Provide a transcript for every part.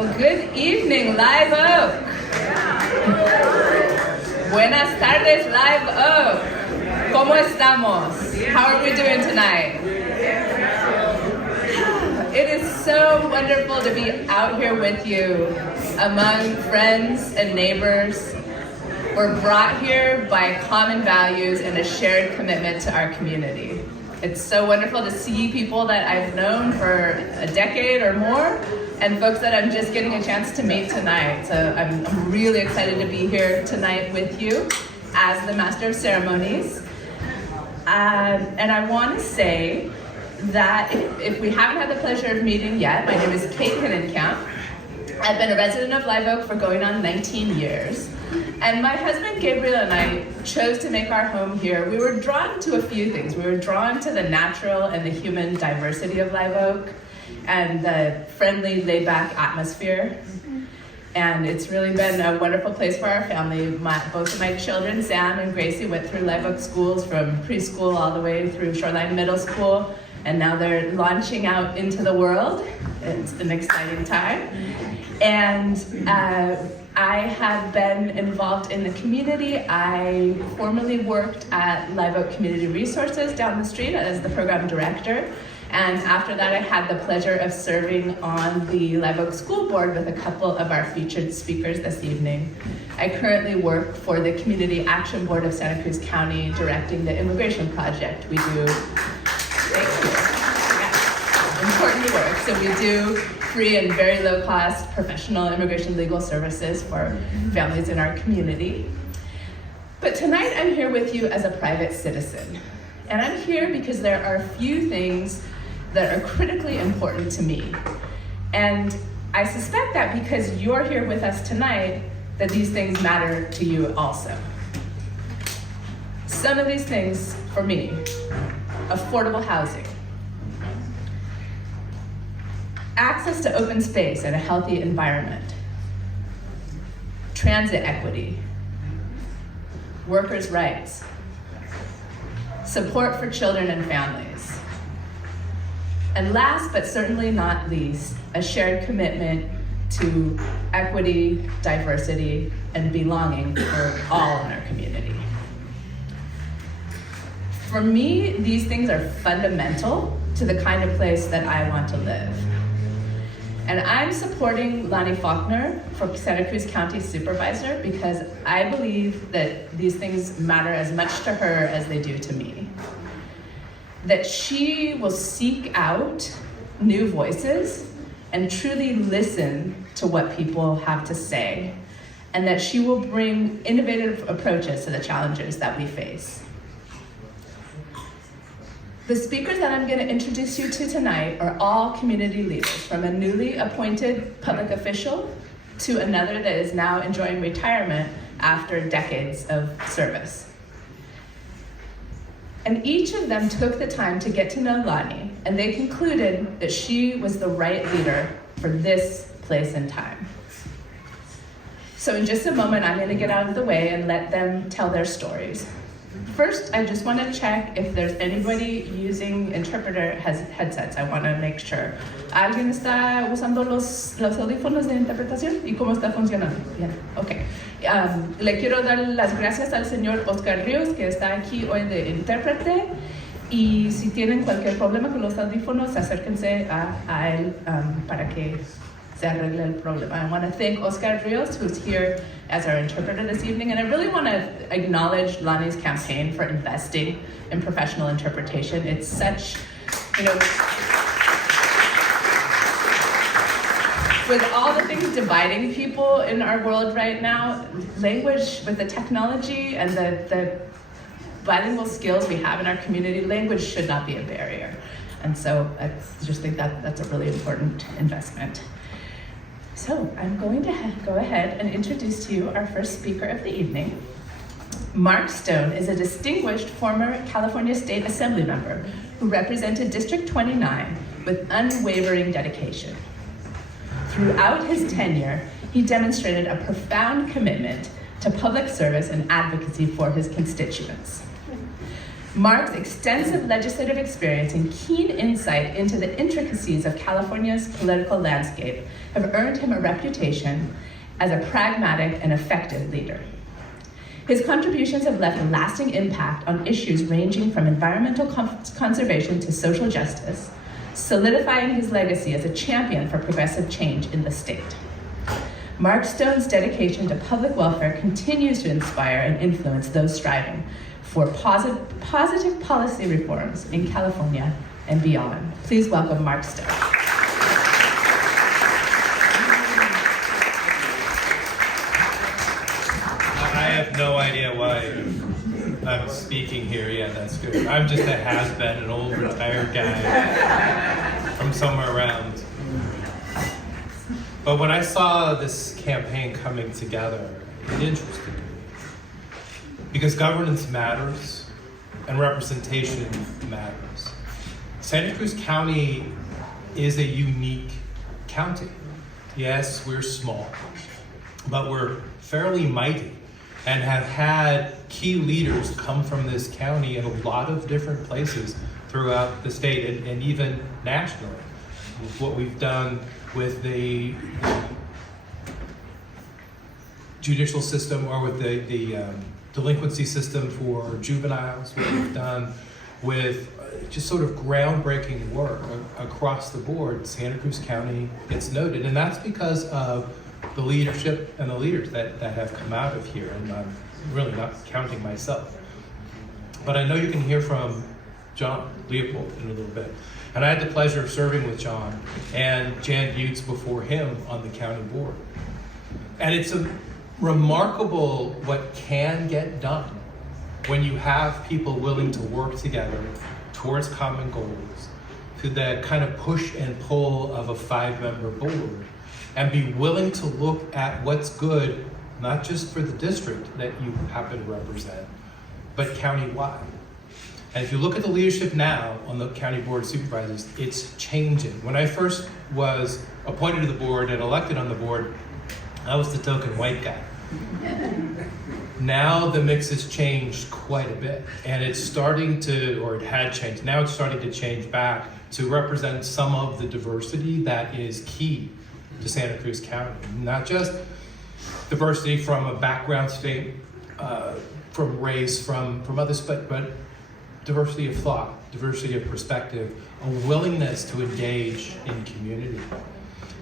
Well, good evening, Live Oak. Buenas tardes, Live Oak. ¿Cómo estamos? How are we doing tonight? It is so wonderful to be out here with you among friends and neighbors. We're brought here by common values and a shared commitment to our community. It's so wonderful to see people that I've known for a decade or more, and folks that I'm just getting a chance to meet tonight. So I'm really excited to be here tonight with you as the Master of Ceremonies. And I want to say that if we haven't had the pleasure of meeting yet, my name is Kate Hinnenkamp. I've been a resident of Live Oak for going on 19 years. And my husband Gabriel and I chose to make our home here. We were drawn to a few things. We were drawn to the natural and the human diversity of Live Oak and the friendly, laid-back atmosphere. And it's really been a wonderful place for our family. Both of my children, Sam and Gracie, went through Live Oak schools from preschool all the way through Shoreline Middle School. And now they're launching out into the world. It's an exciting time. And I have been involved in the community. I formerly worked at Live Oak Community Resources down the street as the program director. And after that, I had the pleasure of serving on the Live Oak School Board with a couple of our featured speakers this evening. I currently work for the Community Action Board of Santa Cruz County, directing the immigration project. We do important work. So we do free and very low cost professional immigration legal services for families in our community. But tonight I'm here with you as a private citizen. And I'm here because there are a few things that are critically important to me. And I suspect that because you're here with us tonight, that these things matter to you also. Some of these things, for me, affordable housing, access to open space and a healthy environment, transit equity, workers' rights, support for children and families, and last but certainly not least, a shared commitment to equity, diversity, and belonging for all in our community. For me, these things are fundamental to the kind of place that I want to live. And I'm supporting Lani Faulkner for Santa Cruz County Supervisor because I believe that these things matter as much to her as they do to me. That she will seek out new voices and truly listen to what people have to say, and that she will bring innovative approaches to the challenges that we face. The speakers that I'm going to introduce you to tonight are all community leaders, from a newly appointed public official to another that is now enjoying retirement after decades of service. And each of them took the time to get to know Lani, and they concluded that she was the right leader for this place and time. So in just a moment, I'm going to get out of the way and let them tell their stories. First, I just want to check if there's anybody using interpreter headsets. I want to make sure. ¿Alguien está usando los audífonos de interpretación? ¿Y cómo está funcionando? Bien, ok. Le quiero dar las gracias al señor Oscar Ríos, que está aquí hoy de intérprete. Y si tienen cualquier problema con los audífonos, acérquense a él para que se arregle el problema. I want to thank Oscar Ríos, who's here as our interpreter this evening, and I really want to acknowledge Lani's campaign for investing in professional interpretation. It's such, with all the things dividing people in our world right now, language, with the technology and the bilingual skills we have in our community, language should not be a barrier. And so I just think that that's a really important investment. So I'm going to go ahead and introduce to you our first speaker of the evening. Mark Stone is a distinguished former California State Assemblymember who represented District 29 with unwavering dedication. Throughout his tenure, he demonstrated a profound commitment to public service and advocacy for his constituents. Mark's extensive legislative experience and keen insight into the intricacies of California's political landscape have earned him a reputation as a pragmatic and effective leader. His contributions have left a lasting impact on issues ranging from environmental conservation to social justice, solidifying his legacy as a champion for progressive change in the state. Mark Stone's dedication to public welfare continues to inspire and influence those striving for positive policy reforms in California and beyond. Please welcome Mark Stone. I have no idea why I'm speaking here. Yeah, that's good. I'm just a has-been, an old retired guy from somewhere around. But when I saw this campaign coming together, it interested me. Because governance matters and representation matters. Santa Cruz County is a unique county. Yes, we're small, but we're fairly mighty and have had key leaders come from this county in a lot of different places throughout the state and even nationally. What we've done with the judicial system or with the delinquency system for juveniles, what we've done with just sort of groundbreaking work across the board, Santa Cruz County gets noted. And that's because of the leadership and the leaders that have come out of here. And I'm really not counting myself. But I know you can hear from John Leopold in a little bit. And I had the pleasure of serving with John and Jan Buttes before him on the county board. And it's a remarkable what can get done when you have people willing to work together towards common goals, to the kind of push and pull of a 5-member board, and be willing to look at what's good, not just for the district that you happen to represent, but countywide. And if you look at the leadership now on the County Board of Supervisors, it's changing. When I first was appointed to the board and elected on the board, I was the token white guy. Now the mix has changed quite a bit, and it's starting to, or it had changed, now it's starting to change back to represent some of the diversity that is key to Santa Cruz County. Not just diversity from a background state, from race, from others, but diversity of thought, diversity of perspective, a willingness to engage in community.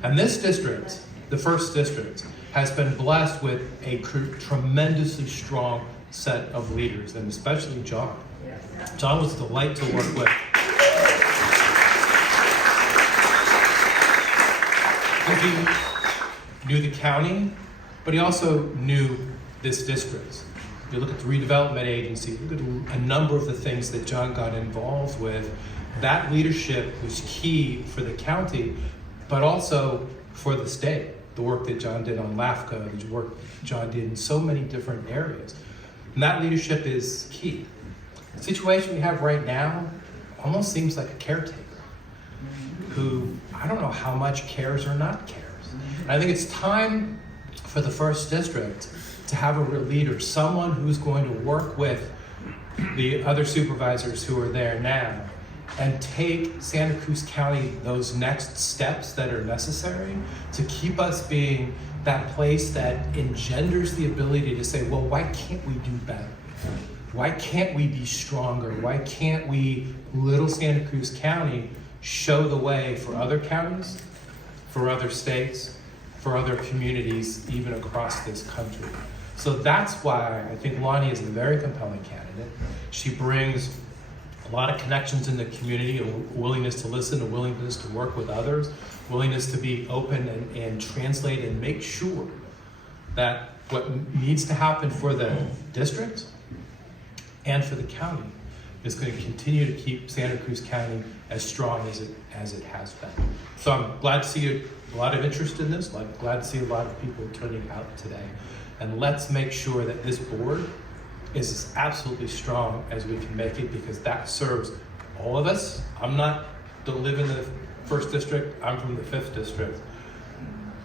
And this district, the first district, has been blessed with a tremendously strong set of leaders, and especially John. John was a delight to work with. He knew the county, but he also knew this district. If you look at the redevelopment agency, look at a number of the things that John got involved with. That leadership was key for the county, but also for the state. The work that John did on LAFCO, the work John did in so many different areas. And that leadership is key. The situation we have right now almost seems like a caretaker who, I don't know how much cares or not cares. And I think it's time for the first district to have a real leader, someone who's going to work with the other supervisors who are there now and take Santa Cruz County those next steps that are necessary to keep us being that place that engenders the ability to say, well, why can't we do better? Why can't we be stronger? Why can't we, little Santa Cruz County, show the way for other counties, for other states, for other communities, even across this country? So that's why I think Lani is a very compelling candidate. She brings a lot of connections in the community, a willingness to listen, a willingness to work with others, willingness to be open and translate and make sure that what needs to happen for the district and for the county is going to continue to keep Santa Cruz County as strong as it has been. So I'm glad to see a lot of interest in this. I'm glad to see a lot of people turning out today. And let's make sure that this board is as absolutely strong as we can make it, because that serves all of us. I'm not to live in the 1st district, I'm from the 5th district.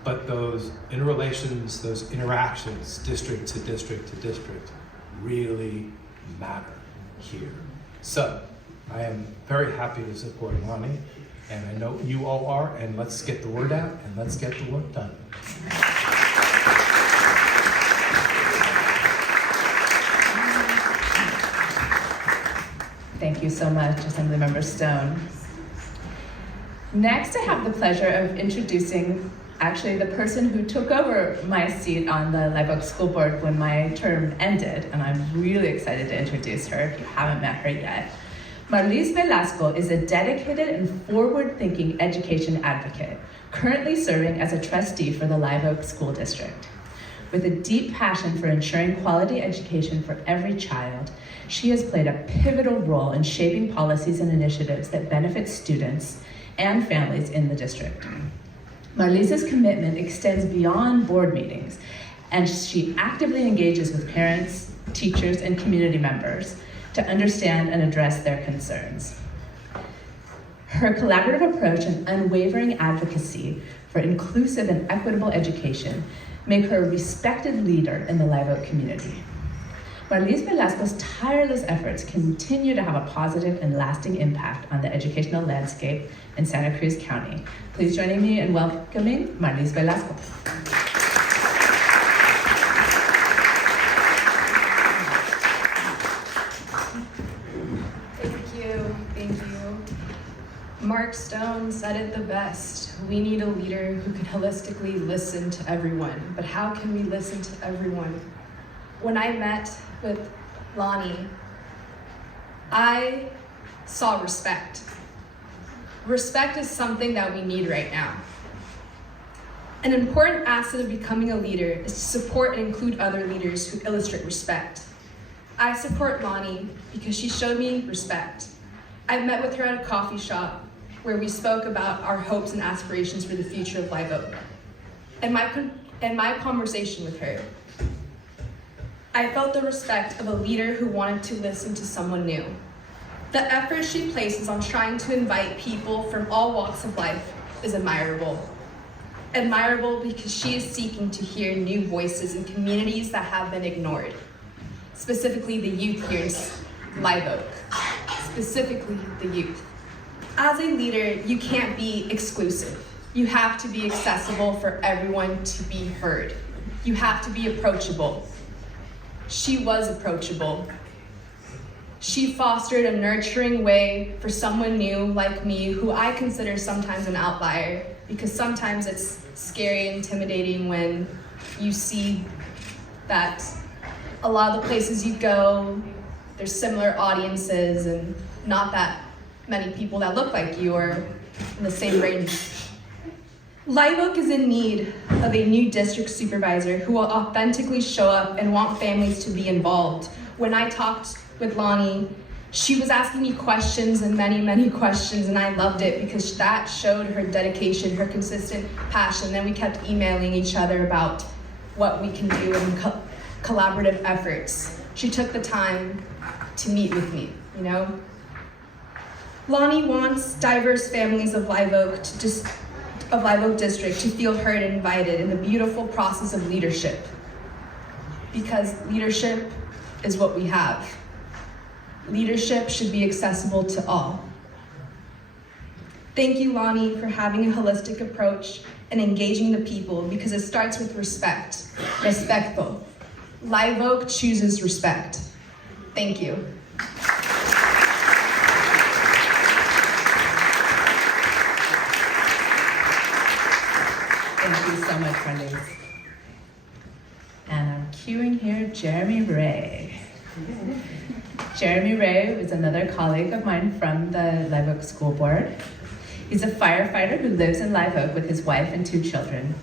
But those interrelations, those interactions, district to district to district, really matter here. So, I am very happy to support Lani, and I know you all are, and let's get the word out, and let's get the work done. Thank you so much, Assemblymember Stone. Next, I have the pleasure of introducing actually the person who took over my seat on the Live Oak School Board when my term ended, and I'm really excited to introduce her if you haven't met her yet. Marlize Velasco is a dedicated and forward-thinking education advocate, currently serving as a trustee for the Live Oak School District. With a deep passion for ensuring quality education for every child, she has played a pivotal role in shaping policies and initiatives that benefit students and families in the district. Marlize's commitment extends beyond board meetings, and she actively engages with parents, teachers, and community members to understand and address their concerns. Her collaborative approach and unwavering advocacy for inclusive and equitable education make her a respected leader in the Live Oak community. Marlize Velasco's tireless efforts continue to have a positive and lasting impact on the educational landscape in Santa Cruz County. Please join me in welcoming Marlize Velasco. Thank you. Mark Stone said it the best. We need a leader who can holistically listen to everyone. But how can we listen to everyone? When I met with Lani, I saw respect. Respect is something that we need right now. An important asset of becoming a leader is to support and include other leaders who illustrate respect. I support Lani because she showed me respect. I met with her at a coffee shop where we spoke about our hopes and aspirations for the future of Live Oak. In my conversation with her, I felt the respect of a leader who wanted to listen to someone new. The effort she places on trying to invite people from all walks of life is admirable. Admirable because she is seeking to hear new voices in communities that have been ignored, specifically the youth here in Live Oak, specifically the youth. As a leader, you can't be exclusive. You have to be accessible for everyone to be heard. You have to be approachable. She was approachable. She fostered a nurturing way for someone new like me, who I consider sometimes an outlier, because sometimes it's scary and intimidating when you see that a lot of the places you go, there's similar audiences and not that many people that look like you are in the same range. Live Oak is in need of a new district supervisor who will authentically show up and want families to be involved. When I talked with Lani, she was asking me questions and many questions, and I loved it because that showed her dedication, her consistent passion. Then we kept emailing each other about what we can do in collaborative efforts. She took the time to meet with me, you know? Lani wants diverse families of Live Oak District to feel heard and invited in the beautiful process of leadership, because leadership is what we have. Leadership should be accessible to all. Thank you, Lani, for having a holistic approach and engaging the people, because it starts with respect. Respectful. Live Oak chooses respect. Thank you. Thank you so much, Marlize. And I'm cueing here Jeremy Ray. Jeremy Ray is another colleague of mine from the Live Oak School Board. He's a firefighter who lives in Live Oak with his wife and 2 children.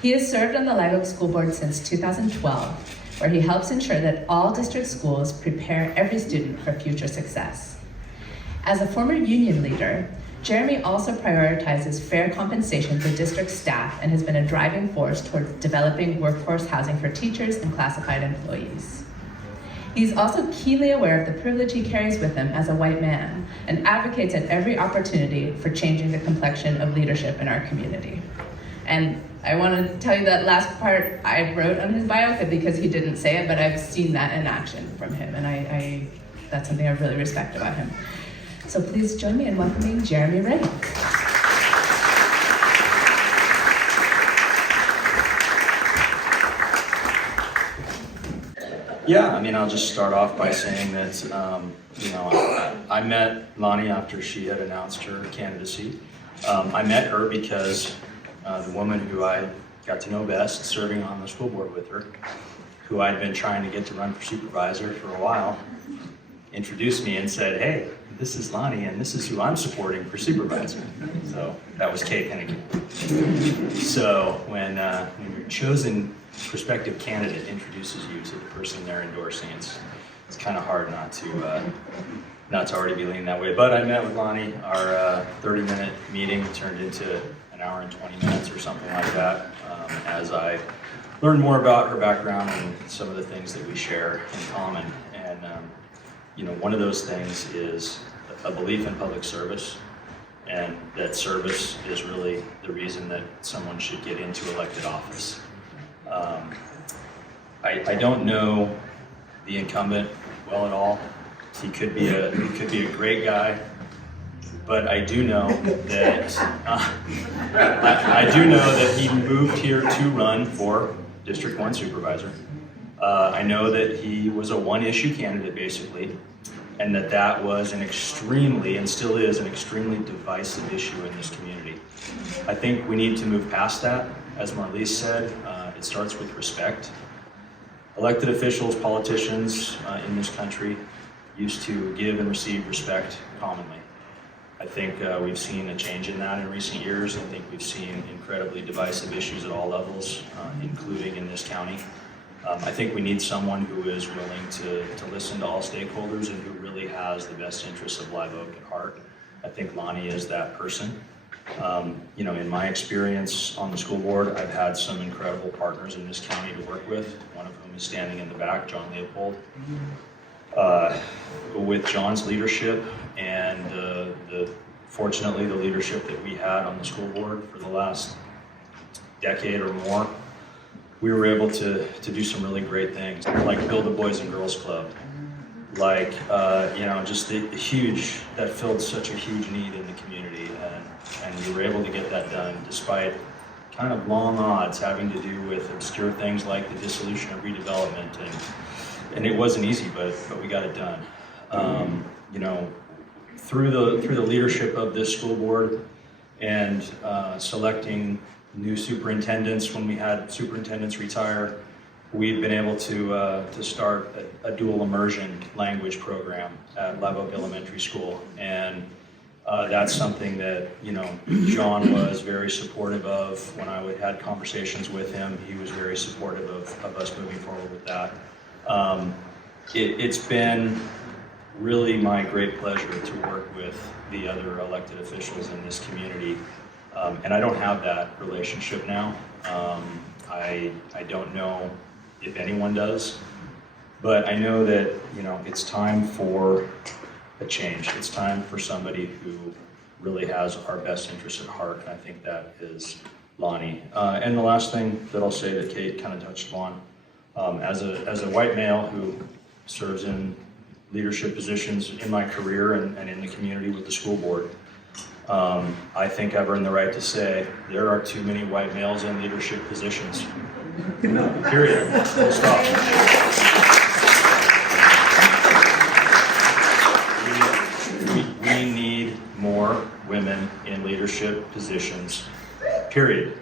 He has served on the Live Oak School Board since 2012, where he helps ensure that all district schools prepare every student for future success. As a former union leader, Jeremy also prioritizes fair compensation for district staff and has been a driving force towards developing workforce housing for teachers and classified employees. He's also keenly aware of the privilege he carries with him as a white man and advocates at every opportunity for changing the complexion of leadership in our community. And I want to tell you that last part I wrote on his bio because he didn't say it, but I've seen that in action from him, and I that's something I really respect about him. So please join me in welcoming Jeremy Ray. Yeah, I mean, I'll just start off by saying that, I met Lani after she had announced her candidacy. I met her because the woman who I got to know best, serving on the school board with her, who I'd been trying to get to run for supervisor for a while, introduced me and said, "Hey, this is Lani and this is who I'm supporting for supervisor." So that was Kate Hinnenkamp. So when your chosen prospective candidate introduces you to the person they're endorsing, it's kind of hard not to already be leaning that way. But I met with Lani. Our 30-minute meeting turned into an hour and 20 minutes or something like that, as I learned more about her background and some of the things that we share in common. And one of those things is a belief in public service, and that service is really the reason that someone should get into elected office. I don't know the incumbent well at all. He could be a great guy, but I do know that he moved here to run for District 1 supervisor. I know that he was a one-issue candidate basically, and that was an extremely, and still is, an extremely divisive issue in this community. I think we need to move past that. As Marlize said, it starts with respect. Elected officials, politicians in this country used to give and receive respect commonly. I think we've seen a change in that in recent years. I think we've seen incredibly divisive issues at all levels, including in this county. I think we need someone who is willing to listen to all stakeholders and who really has the best interests of Live Oak at heart. I think Lani is that person. In my experience on the school board, I've had some incredible partners in this county to work with, one of whom is standing in the back, John Leopold. With John's leadership and fortunately the leadership that we had on the school board for the last decade or more, we were able to do some really great things, like build a Boys and Girls Club, like just that filled such a huge need in the community, and we were able to get that done despite kind of long odds having to do with obscure things like the dissolution of redevelopment, and it wasn't easy, but we got it done. Through the leadership of this school board and selecting new superintendents when we had superintendents retire, we've been able to start a dual immersion language program at Live Oak Elementary School, and that's something that John was very supportive of. When I had conversations with him, he was very supportive of us moving forward with that. It's been really my great pleasure to work with the other elected officials in this community, and I don't have that relationship now. I don't know if anyone does, but I know that it's time for a change. It's time for somebody who really has our best interests at heart, and I think that is Lani. And the last thing that I'll say that Kate kind of touched on, as a white male who serves in leadership positions in my career and in the community with the school board, I think I've earned the right to say there are too many white males in leadership positions. Period. Full stop. We need more women in leadership positions. Period.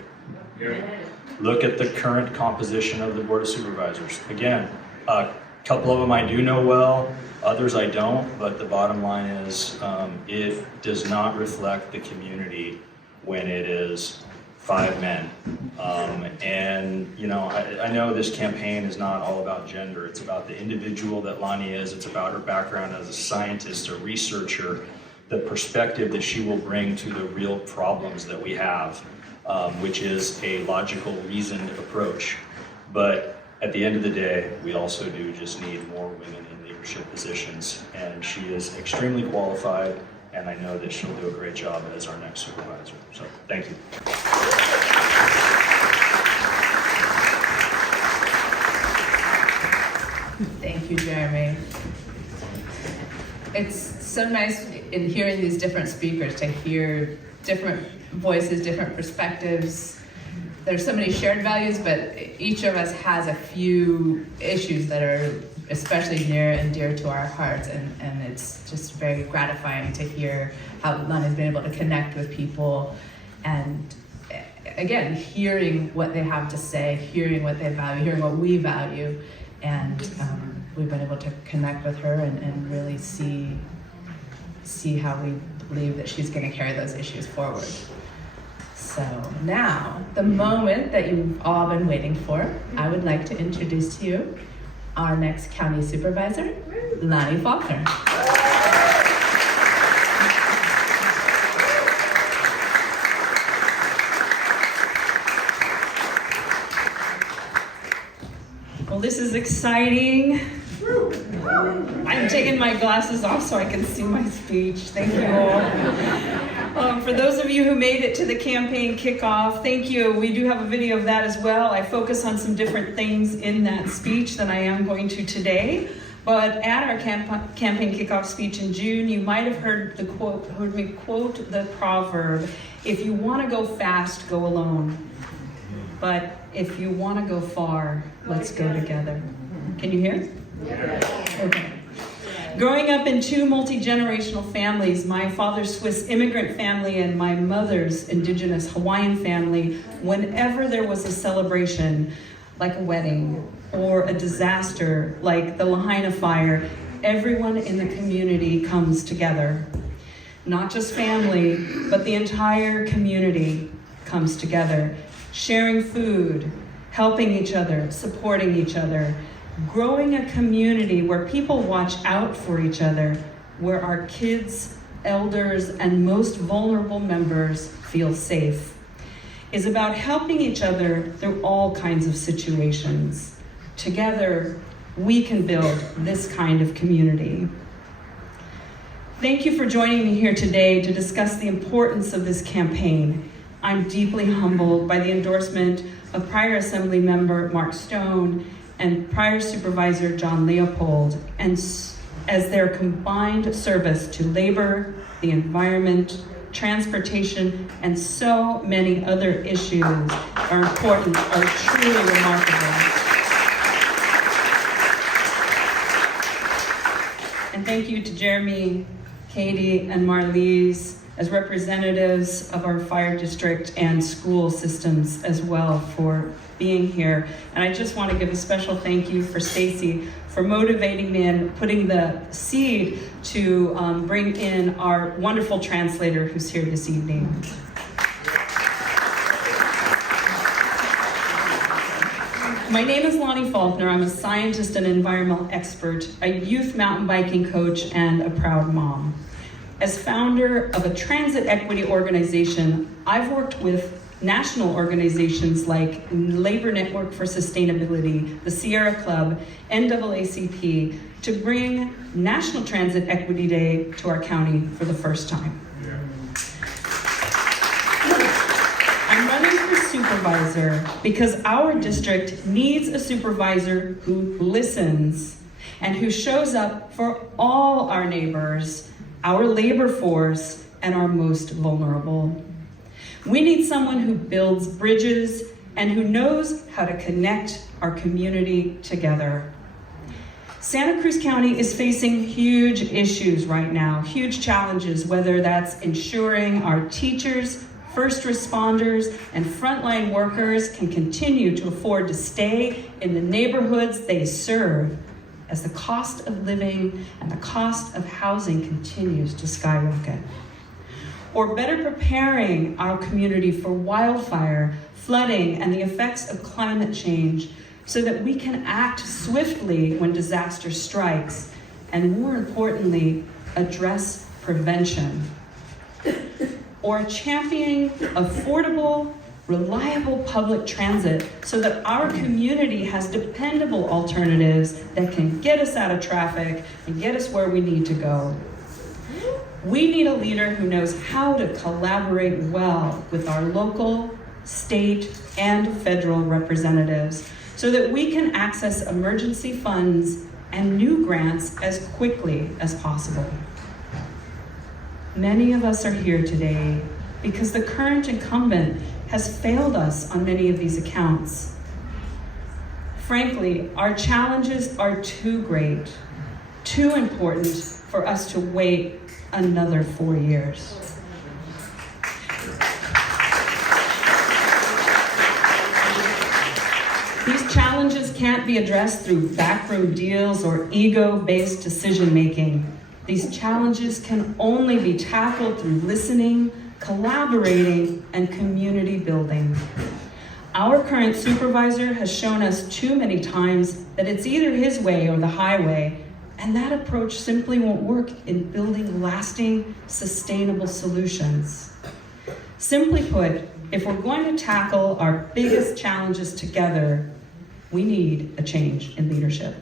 Look at the current composition of the Board of Supervisors. Again, a couple of them I do know well, others I don't, but the bottom line is it does not reflect the community when it is 5 men. I know this campaign is not all about gender. It's about the individual that Lani is. It's about her background as a scientist, a researcher, the perspective that she will bring to the real problems that we have, which is a logical, reasoned approach. But at the end of the day, we also do just need more women in leadership positions, and she is extremely qualified, and I know that she'll do a great job as our next supervisor. So, thank you. Thank you, Jeremy. it's so nice in hearing these different speakers to hear different voices, different perspectives. There's so many shared values, but each of us has a few issues that are especially near and dear to our hearts, and it's just very gratifying to hear how Lani's been able to connect with people, and again, hearing what they have to say, hearing what they value, hearing what we value, and we've been able to connect with her and really see how we believe that she's going to carry those issues forward. So now, the moment that you've all been waiting for, I would like to introduce to you our next county supervisor, Lani Faulkner. Well, this is exciting. I'm taking my glasses off so I can see my speech. Thank you all. For those of you who made it to the campaign kickoff, thank you. We do have a video of that as well. I focus on some different things in that speech than I am going to today. But at our campaign kickoff speech in June, you might have heard me quote the proverb, "If you want to go fast, go alone. But if you want to go far, let's go together." Can you hear? Okay. Growing up in two multi-generational families, my father's Swiss immigrant family and my mother's indigenous Hawaiian family, whenever there was a celebration, like a wedding or a disaster like the Lahaina fire, everyone in the community comes together. Not just family, but the entire community comes together, sharing food, helping each other, supporting each other, growing a community where people watch out for each other, where our kids, elders, and most vulnerable members feel safe, is about helping each other through all kinds of situations. Together, we can build this kind of community. Thank you for joining me here today to discuss the importance of this campaign. I'm deeply humbled by the endorsement of prior Assemblymember Mark Stone and prior Supervisor John Leopold, and as their combined service to labor, the environment, transportation, and so many other issues are important, are truly remarkable. And thank you to Jeremy, Katie, and Marlize as representatives of our fire district and school systems as well for being here. And I just want to give a special thank you for Stacy for motivating me and putting the seed to bring in our wonderful translator who's here this evening. My name is Lani Faulkner. I'm a scientist and environmental expert, a youth mountain biking coach, and a proud mom. As founder of a transit equity organization, I've worked with national organizations like Labor Network for Sustainability, the Sierra Club, NAACP, to bring National Transit Equity Day to our county for the first time. I'm running for supervisor because our district needs a supervisor who listens and who shows up for all our neighbors, our labor force, and our most vulnerable. We need someone who builds bridges and who knows how to connect our community together. Santa Cruz County is facing huge issues right now, huge challenges, whether that's ensuring our teachers, first responders, and frontline workers can continue to afford to stay in the neighborhoods they serve, as the cost of living and the cost of housing continues to skyrocket. Or better preparing our community for wildfire, flooding, and the effects of climate change so that we can act swiftly when disaster strikes, and more importantly, address prevention. Or championing affordable, reliable public transit so that our community has dependable alternatives that can get us out of traffic and get us where we need to go. We need a leader who knows how to collaborate well with our local, state, and federal representatives so that we can access emergency funds and new grants as quickly as possible. Many of us are here today because the current incumbent has failed us on many of these accounts. Frankly, our challenges are too great, too important for us to wait another 4 years. These challenges can't be addressed through backroom deals or ego-based decision-making. These challenges can only be tackled through listening, collaborating, and community building. Our current supervisor has shown us too many times that it's either his way or the highway, and that approach simply won't work in building lasting, sustainable solutions. Simply put, if we're going to tackle our biggest challenges together, we need a change in leadership.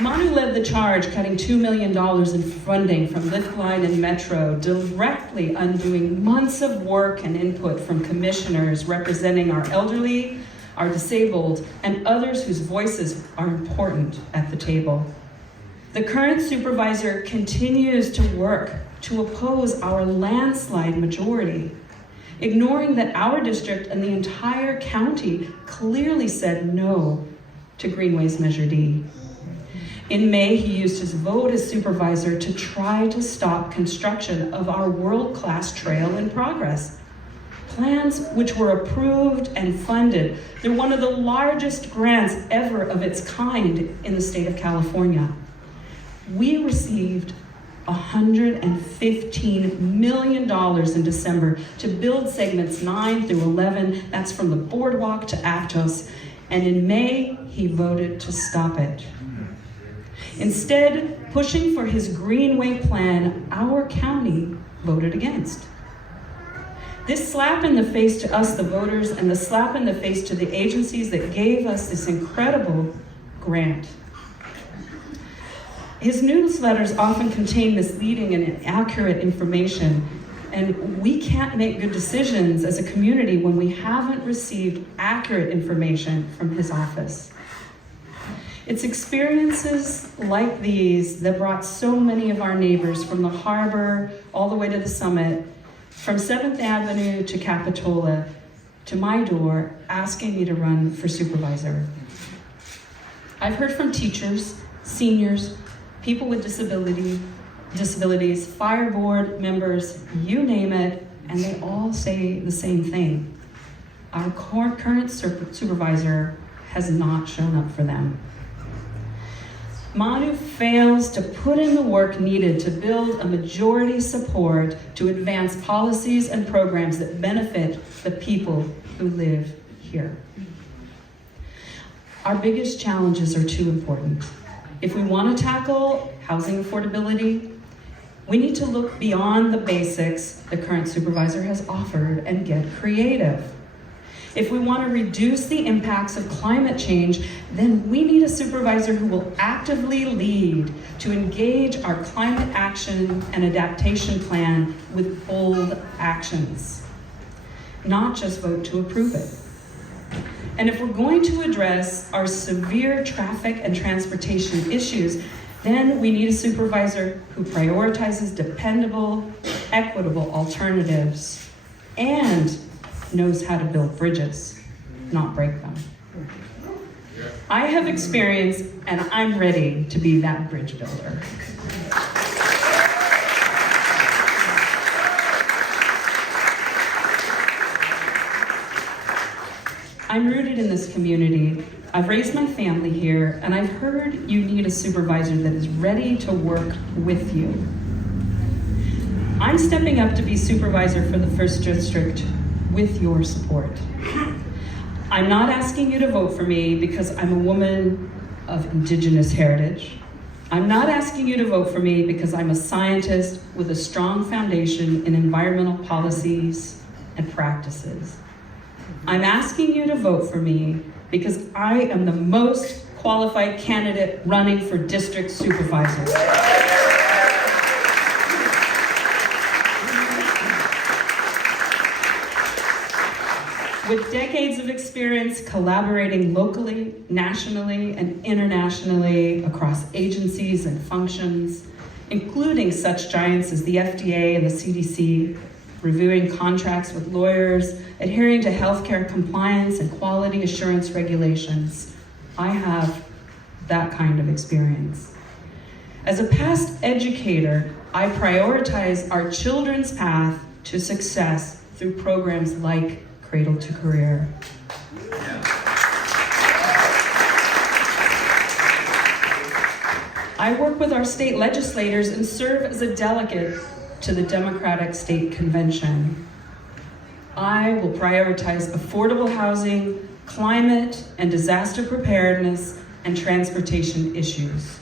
Manu led the charge, cutting $2 million in funding from Liftline and Metro, directly undoing months of work and input from commissioners representing our elderly, our disabled, and others whose voices are important at the table. The current supervisor continues to work to oppose our landslide majority, ignoring that our district and the entire county clearly said no to Greenway's Measure D. In May, he used his vote as supervisor to try to stop construction of our world-class trail in progress. Plans which were approved and funded. They're one of the largest grants ever of its kind in the state of California. We received $115 million in December to build segments 9 through 11. That's from the boardwalk to Aptos. And in May, he voted to stop it. Instead, pushing for his Greenway plan, our county voted against. This slap in the face to us, the voters, and the slap in the face to the agencies that gave us this incredible grant. His newsletters often contain misleading and inaccurate information, and we can't make good decisions as a community when we haven't received accurate information from his office. It's experiences like these that brought so many of our neighbors from the harbor all the way to the summit, from 7th Avenue to Capitola, to my door asking me to run for supervisor. I've heard from teachers, seniors, people with disabilities, fire board members, you name it, and they all say the same thing. Our current supervisor has not shown up for them. Manu fails to put in the work needed to build a majority support to advance policies and programs that benefit the people who live here. Our biggest challenges are too important. If we want to tackle housing affordability, we need to look beyond the basics the current supervisor has offered and get creative. If we want to reduce the impacts of climate change, then we need a supervisor who will actively lead to engage our climate action and adaptation plan with bold actions, not just vote to approve it. And if we're going to address our severe traffic and transportation issues, then we need a supervisor who prioritizes dependable, equitable alternatives and knows how to build bridges, not break them. I have experience, and I'm ready to be that bridge builder. I'm rooted in this community. I've raised my family here, and I've heard you need a supervisor that is ready to work with you. I'm stepping up to be supervisor for the 1st District with your support. I'm not asking you to vote for me because I'm a woman of Indigenous heritage. I'm not asking you to vote for me because I'm a scientist with a strong foundation in environmental policies and practices. I'm asking you to vote for me because I am the most qualified candidate running for district supervisor. With decades of experience collaborating locally, nationally, and internationally across agencies and functions, including such giants as the FDA and the CDC, reviewing contracts with lawyers, adhering to healthcare compliance and quality assurance regulations, I have that kind of experience. As a past educator, I prioritize our children's path to success through programs like Cradle to Career. I work with our state legislators and serve as a delegate to the Democratic State Convention. I will prioritize affordable housing, climate and disaster preparedness, and transportation issues.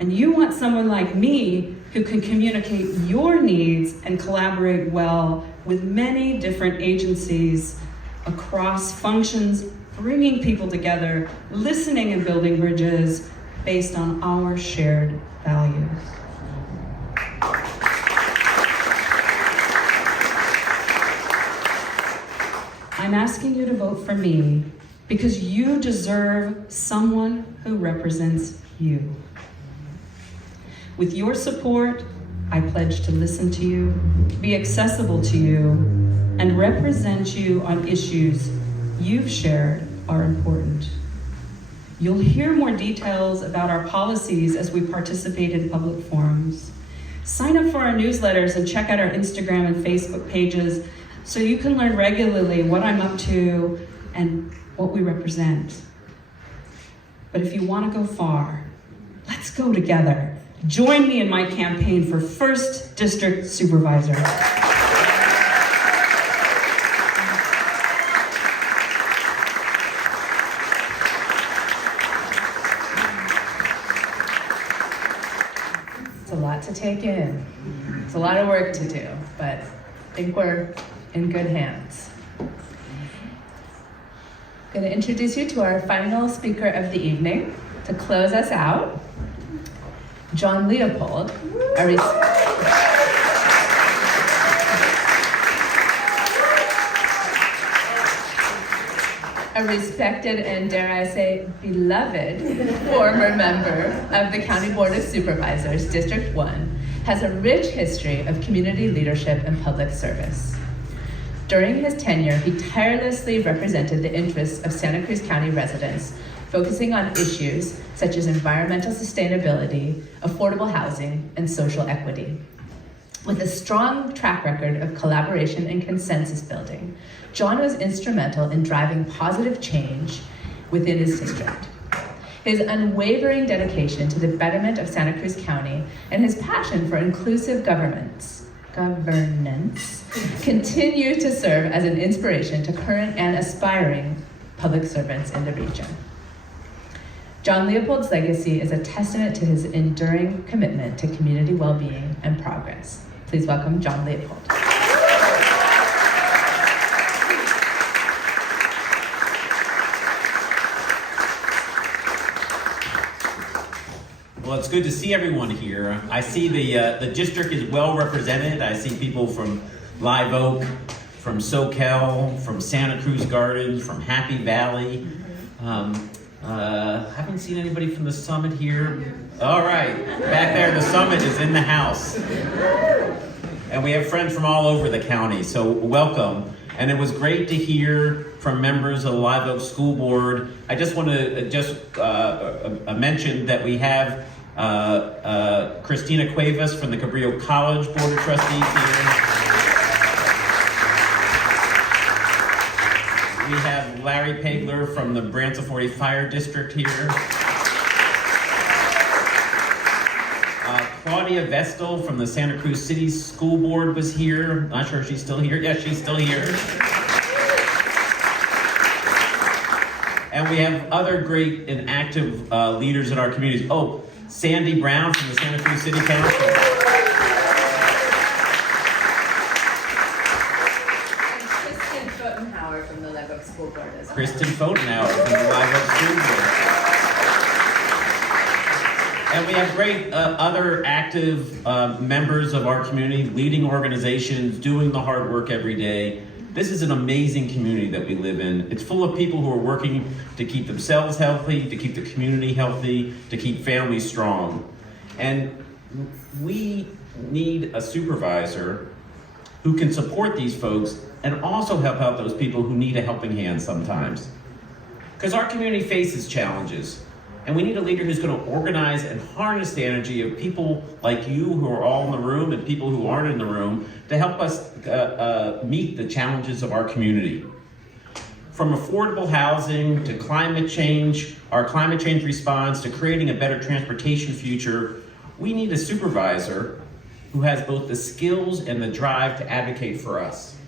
And you want someone like me who can communicate your needs and collaborate well with many different agencies across functions, bringing people together, listening and building bridges based on our shared values. I'm asking you to vote for me because you deserve someone who represents you. With your support, I pledge to listen to you, be accessible to you, and represent you on issues you've shared are important. You'll hear more details about our policies as we participate in public forums. Sign up for our newsletters and check out our Instagram and Facebook pages so you can learn regularly what I'm up to and what we represent. But if you want to go far, let's go together. Join me in my campaign for 1st District Supervisor. It's a lot to take in. It's a lot of work to do, but I think we're in good hands. I'm going to introduce you to our final speaker of the evening to close us out. John Leopold, a respected and, dare I say, beloved former member of the County Board of Supervisors, District 1, has a rich history of community leadership and public service. During his tenure, he tirelessly represented the interests of Santa Cruz County residents, focusing on issues such as environmental sustainability, affordable housing, and social equity. With a strong track record of collaboration and consensus building, John was instrumental in driving positive change within his district. His unwavering dedication to the betterment of Santa Cruz County and his passion for inclusive governance continue to serve as an inspiration to current and aspiring public servants in the region. John Leopold's legacy is a testament to his enduring commitment to community well-being and progress. Please welcome John Leopold. Well, it's good to see everyone here. I see the district is well represented. I see people from Live Oak, from Soquel, from Santa Cruz Gardens, from Happy Valley. Haven't seen anybody from the Summit here. All right, back there, the Summit is in the house. And we have friends from all over the county, so welcome. And it was great to hear from members of the Live Oak School Board. I just want to mention that we have Christina Cuevas from the Cabrillo College Board of Trustees here. We have Larry Pegler from the Branson 40 Fire District here. Claudia Vestal from the Santa Cruz City School Board was here. Not sure if she's still here. Yes, she's still here. And we have other great and active leaders in our communities. Oh, Sandy Brown from the Santa Cruz City Council. From the Live Oak School Board as well. Kristen Fotenauer from the Live Oak School Board. And we have great other active members of our community, leading organizations, doing the hard work every day. This is an amazing community that we live in. It's full of people who are working to keep themselves healthy, to keep the community healthy, to keep families strong. And we need a supervisor who can support these folks and also help out those people who need a helping hand sometimes. Because our community faces challenges, and we need a leader who's going to organize and harness the energy of people like you who are all in the room and people who aren't in the room to help us meet the challenges of our community. From affordable housing to climate change, our climate change response, to creating a better transportation future, we need a supervisor who has both the skills and the drive to advocate for us.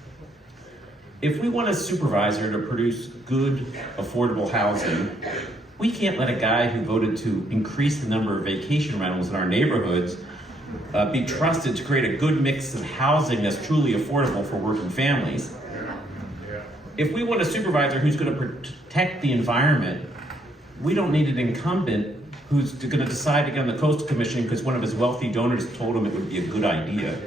If we want a supervisor to produce good, affordable housing, we can't let a guy who voted to increase the number of vacation rentals in our neighborhoods be trusted to create a good mix of housing that's truly affordable for working families. If we want a supervisor who's going to protect the environment, we don't need an incumbent who's going to decide to get on the Coastal Commission because one of his wealthy donors told him it would be a good idea.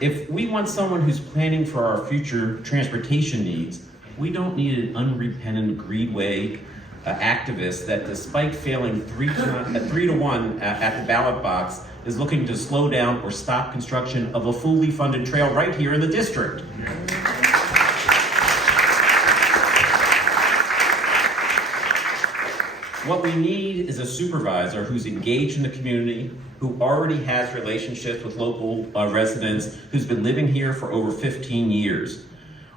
If we want someone who's planning for our future transportation needs, we don't need an unrepentant greedway activist that, despite failing 3-1 at the ballot box, is looking to slow down or stop construction of a fully funded trail right here in the district. What we need is a supervisor who's engaged in the community, who already has relationships with local residents, who's been living here for over 15 years.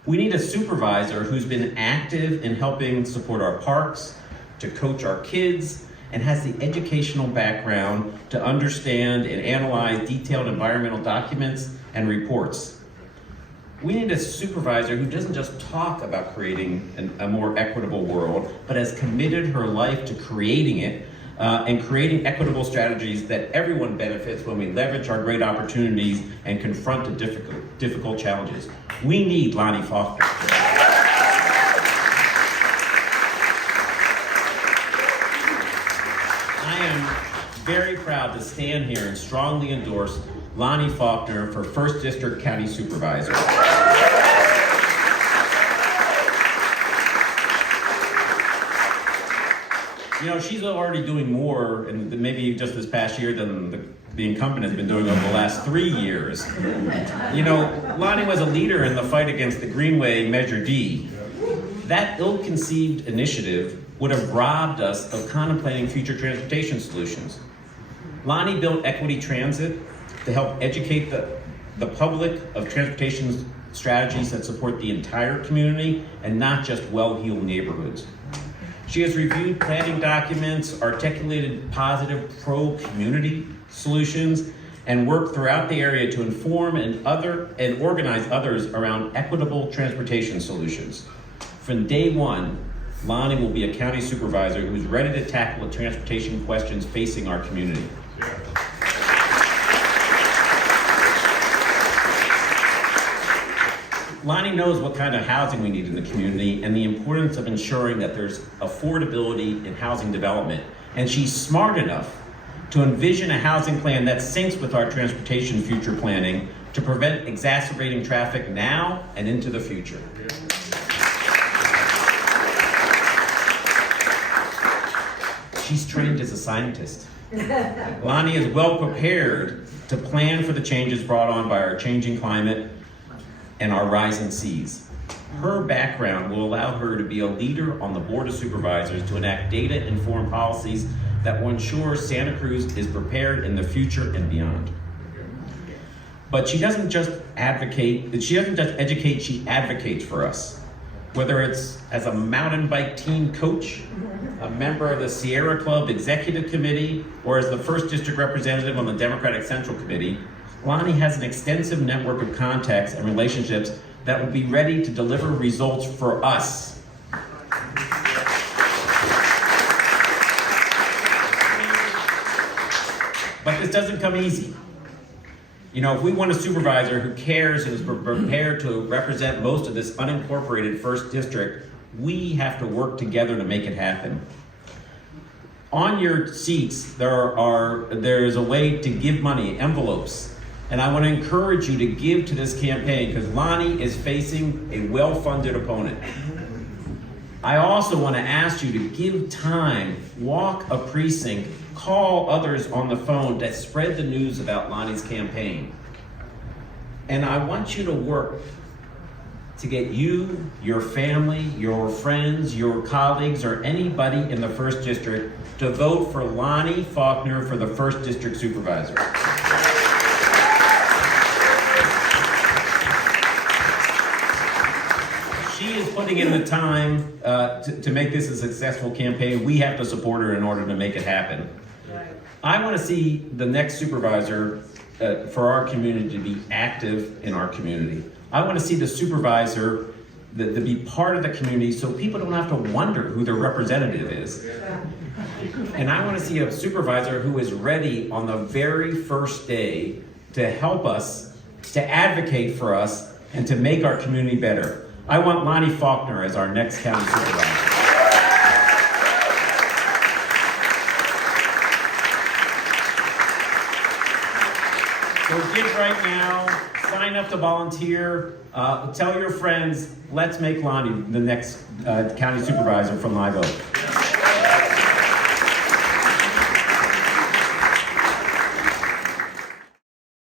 We need a supervisor who's been active in helping support our parks, to coach our kids, and has the educational background to understand and analyze detailed environmental documents and reports. We need a supervisor who doesn't just talk about creating a more equitable world, but has committed her life to creating it and creating equitable strategies that everyone benefits when we leverage our great opportunities and confront the difficult challenges. We need Lani Faulkner. I am very proud to stand here and strongly endorse Lani Faulkner for 1st District County Supervisor. You know, she's already doing more, and maybe just this past year, than the incumbent has been doing over the last 3 years. You know, Lani was a leader in the fight against the Greenway Measure D. That ill-conceived initiative would have robbed us of contemplating future transportation solutions. Lani built Equity Transit to help educate the public of transportation strategies that support the entire community and not just well-heeled neighborhoods. She has reviewed planning documents, articulated positive pro-community solutions, and worked throughout the area to inform and organize others around equitable transportation solutions. From day one, Lani will be a county supervisor who's ready to tackle the transportation questions facing our community. Lani knows what kind of housing we need in the community and the importance of ensuring that there's affordability in housing development. And she's smart enough to envision a housing plan that syncs with our transportation future planning to prevent exacerbating traffic now and into the future. She's trained as a scientist. Lani is well prepared to plan for the changes brought on by our changing climate and our rising seas. Her background will allow her to be a leader on the Board of Supervisors to enact data-informed policies that will ensure Santa Cruz is prepared in the future and beyond. But she doesn't just advocate, she advocates for us. Whether it's as a mountain bike team coach, a member of the Sierra Club Executive Committee, or as the 1st District representative on the Democratic Central Committee, Lani has an extensive network of contacts and relationships that will be ready to deliver results for us. But this doesn't come easy. You know, if we want a supervisor who cares and is prepared to represent most of this unincorporated 1st District, we have to work together to make it happen. On your seats, there is a way to give money, envelopes. And I want to encourage you to give to this campaign because Lani is facing a well-funded opponent. I also want to ask you to give time, walk a precinct, call others on the phone to spread the news about Lani's campaign. And I want you to work to get you, your family, your friends, your colleagues, or anybody in the 1st District to vote for Lani Faulkner for the 1st District Supervisor. She is putting in the time to make this a successful campaign. We have to support her in order to make it happen. I want to see the next supervisor for our community to be active in our community. I want to see the supervisor to be part of the community so people don't have to wonder who their representative is. And I want to see a supervisor who is ready on the very first day to help us, to advocate for us, and to make our community better. I want Lani Faulkner as our next county supervisor. So give right now, sign up to volunteer, tell your friends, let's make Lani the next county supervisor from my vote.